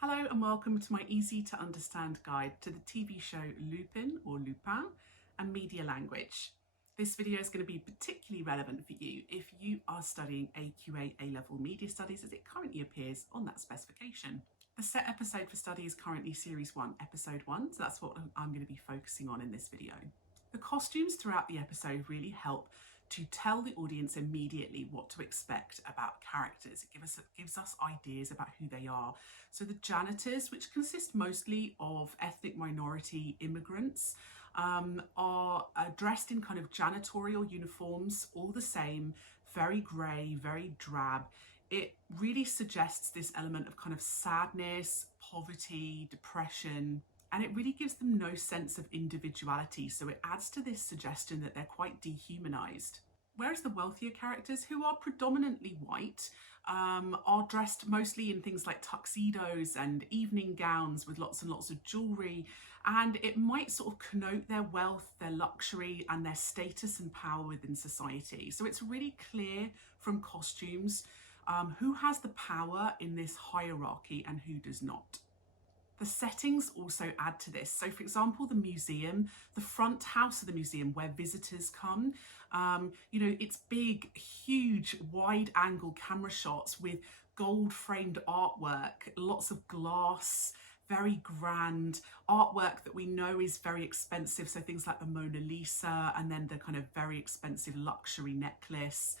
Hello and welcome to my easy to understand guide to the TV show Lupin or Lupin and media language. This video is going to be particularly relevant for you if you are studying AQA A-level media studies as it currently appears on that specification. The set episode for study is currently series 1, episode 1, so that's what I'm going to be focusing on in this video. The costumes throughout the episode really help to tell the audience immediately what to expect about characters. It gives us ideas about who they are. So the janitors, which consist mostly of ethnic minority immigrants, are dressed in kind of janitorial uniforms, all the same, very grey, very drab. It really suggests this element of kind of sadness, poverty, depression, and it really gives them no sense of individuality. So it adds to this suggestion that they're quite dehumanized. Whereas the wealthier characters, who are predominantly white, are dressed mostly in things like tuxedos and evening gowns with lots and lots of jewelry. And it might sort of connote their wealth, their luxury, and their status and power within society. So it's really clear from costumes who has the power in this hierarchy and who does not. The settings also add to this. So for example, the museum, the front house of the museum where visitors come, it's big, huge, wide angle camera shots with gold framed artwork, lots of glass, very grand artwork that we know is very expensive. So things like the Mona Lisa and then the kind of very expensive luxury necklace.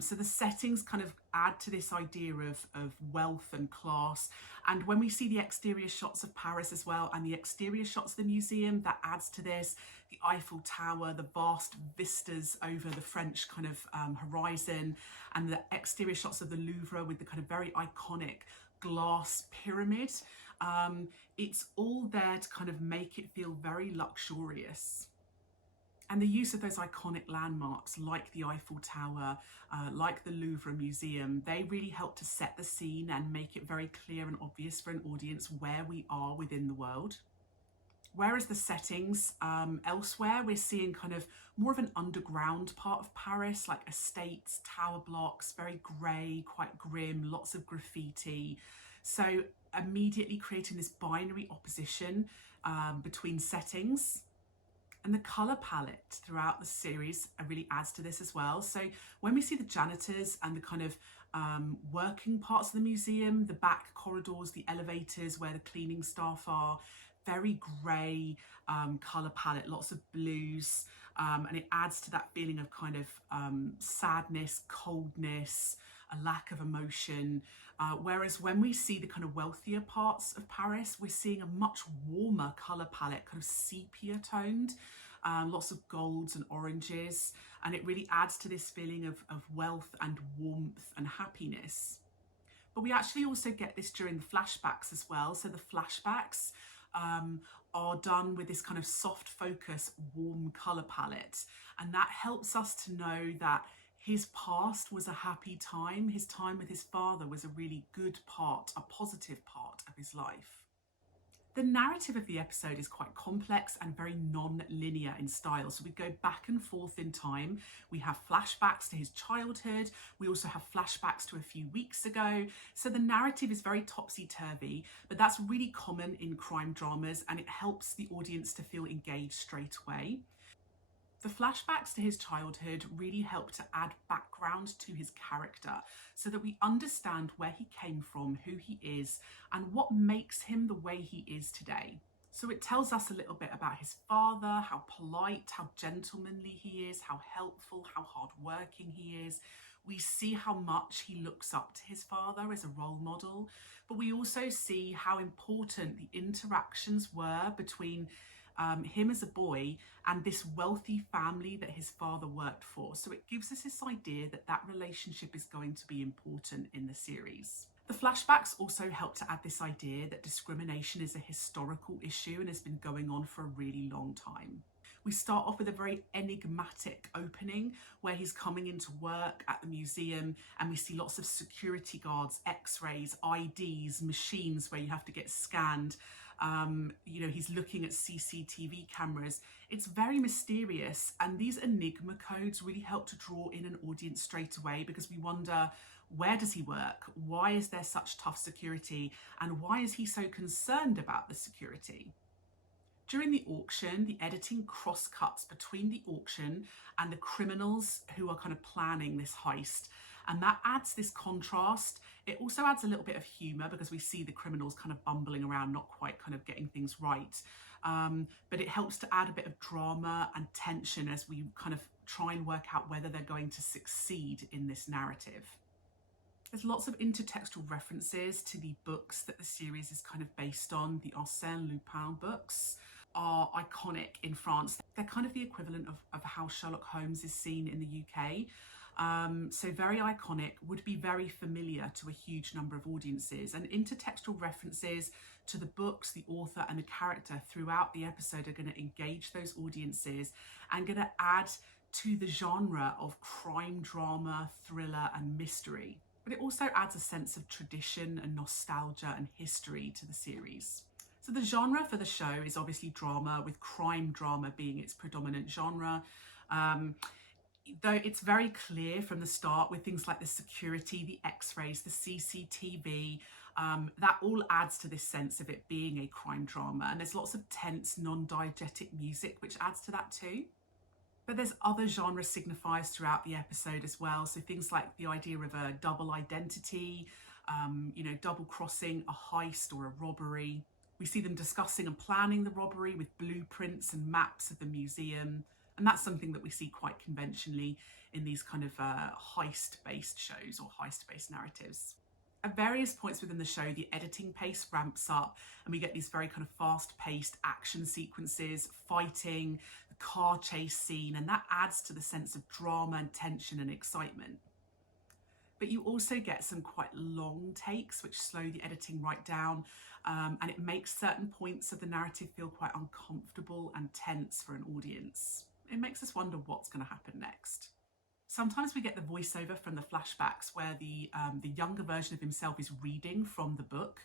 So the settings kind of add to this idea of wealth and class. And when we see the exterior shots of Paris as well and the exterior shots of the museum, that adds to this. The Eiffel Tower, the vast vistas over the French kind of horizon, and the exterior shots of the Louvre with the kind of very iconic glass pyramid. It's all there to kind of make it feel very luxurious. And the use of those iconic landmarks like the Eiffel Tower, like the Louvre Museum, they really help to set the scene and make it very clear and obvious for an audience where we are within the world. Whereas the settings elsewhere, we're seeing kind of more of an underground part of Paris, like estates, tower blocks, very grey, quite grim, lots of graffiti. So immediately creating this binary opposition between settings. And the colour palette throughout the series really adds to this as well. So when we see the janitors and the kind of working parts of the museum, the back corridors, the elevators where the cleaning staff are, very grey colour palette, lots of blues, and it adds to that feeling of kind of sadness, coldness, a lack of emotion. Whereas when we see the kind of wealthier parts of Paris, we're seeing a much warmer colour palette, kind of sepia toned, lots of golds and oranges, and it really adds to this feeling of wealth and warmth and happiness. But we actually also get this during the flashbacks as well. So the flashbacks are done with this kind of soft focus, warm colour palette, and that helps us to know that his past was a happy time. His time with his father was a really good part, a positive part of his life. The narrative of the episode is quite complex and very non-linear in style. So we go back and forth in time. We have flashbacks to his childhood. We also have flashbacks to a few weeks ago. So the narrative is very topsy-turvy, but that's really common in crime dramas and it helps the audience to feel engaged straight away. The flashbacks to his childhood really help to add background to his character so that we understand where he came from, who he is, and what makes him the way he is today. So it tells us a little bit about his father, how polite, how gentlemanly he is, how helpful, how hardworking he is. We see how much he looks up to his father as a role model, but we also see how important the interactions were between him as a boy and this wealthy family that his father worked for. So it gives us this idea that that relationship is going to be important in the series. The flashbacks also help to add this idea that discrimination is a historical issue and has been going on for a really long time. We start off with a very enigmatic opening where he's coming into work at the museum and we see lots of security guards, x-rays, IDs, machines where you have to get scanned. He's looking at CCTV cameras. It's very mysterious, and these enigma codes really help to draw in an audience straight away because we wonder, Where does he work? Why is there such tough security? And why is he so concerned about the security? During the auction, the editing cross-cuts between the auction and the criminals who are kind of planning this heist. And that adds this contrast. It also adds a little bit of humour because we see the criminals kind of bumbling around, not quite kind of getting things right. But it helps to add a bit of drama and tension as we kind of try and work out whether they're going to succeed in this narrative. There's lots of intertextual references to the books that the series is kind of based on. The Arsène Lupin books are iconic in France. They're kind of the equivalent of how Sherlock Holmes is seen in the UK. So very iconic, would be very familiar to a huge number of audiences, and intertextual references to the books, the author and the character throughout the episode are going to engage those audiences and going to add to the genre of crime drama, thriller and mystery. But it also adds a sense of tradition and nostalgia and history to the series. So the genre for the show is obviously drama, with crime drama being its predominant genre. Though it's very clear from the start with things like the security, the x-rays, the CCTV, that all adds to this sense of it being a crime drama. And there's lots of tense, non-diegetic music, which adds to that too. But there's other genre signifiers throughout the episode as well. So things like the idea of a double identity, double crossing, a heist or a robbery. We see them discussing and planning the robbery with blueprints and maps of the museum. And that's something that we see quite conventionally in these kind of heist-based shows or heist-based narratives. At various points within the show, the editing pace ramps up and we get these very kind of fast-paced action sequences, fighting, the car chase scene, and that adds to the sense of drama and tension and excitement. But you also get some quite long takes which slow the editing right down, and it makes certain points of the narrative feel quite uncomfortable and tense for an audience. It makes us wonder what's going to happen next. Sometimes we get the voiceover from the flashbacks where the younger version of himself is reading from the book,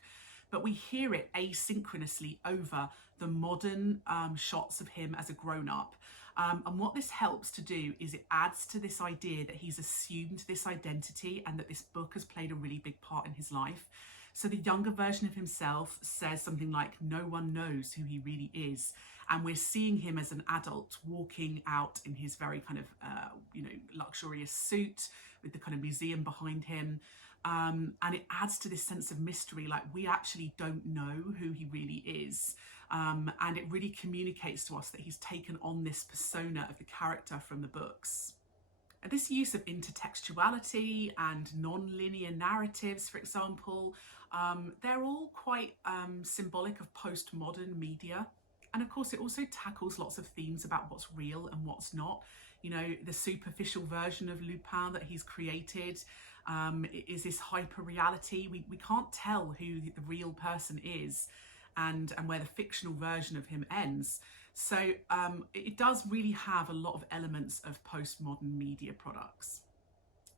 but we hear it asynchronously over the modern shots of him as a grown-up. And what this helps to do is it adds to this idea that he's assumed this identity and that this book has played a really big part in his life. So the younger version of himself says something like, "No one knows who he really is." And we're seeing him as an adult walking out in his very kind of, luxurious suit with the kind of museum behind him. And it adds to this sense of mystery, like we actually don't know who he really is. And it really communicates to us that he's taken on this persona of the character from the books. And this use of intertextuality and nonlinear narratives, for example, they're all quite symbolic of postmodern media. And of course, it also tackles lots of themes about what's real and what's not. You know, the superficial version of Lupin that he's created is this hyper reality. We can't tell who the real person is and where the fictional version of him ends. So it does really have a lot of elements of postmodern media products.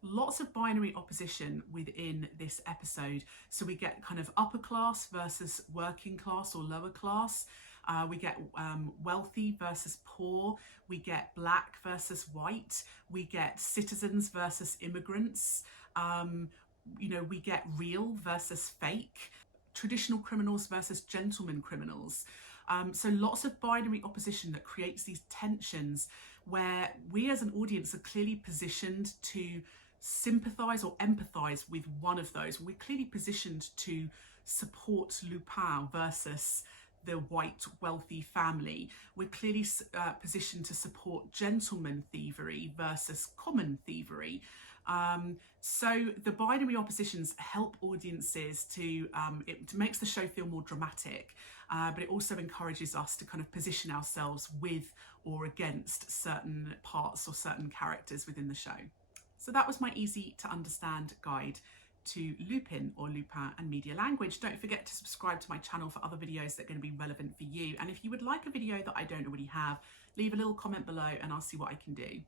Lots of binary opposition within this episode. So we get kind of upper class versus working class or lower class. We get wealthy versus poor. We get black versus white. We get citizens versus immigrants. We get real versus fake. Traditional criminals versus gentleman criminals. So lots of binary opposition that creates these tensions where we as an audience are clearly positioned to sympathise or empathise with one of those. We're clearly positioned to support Lupin versus the white wealthy family. We're clearly positioned to support gentleman thievery versus common thievery. So the binary oppositions help audiences to, it makes the show feel more dramatic, but it also encourages us to kind of position ourselves with or against certain parts or certain characters within the show. So that was my easy to understand guide to Lupin or Lupin and media language. Don't forget to subscribe to my channel for other videos that are going to be relevant for you. And if you would like a video that I don't already have, leave a little comment below and I'll see what I can do.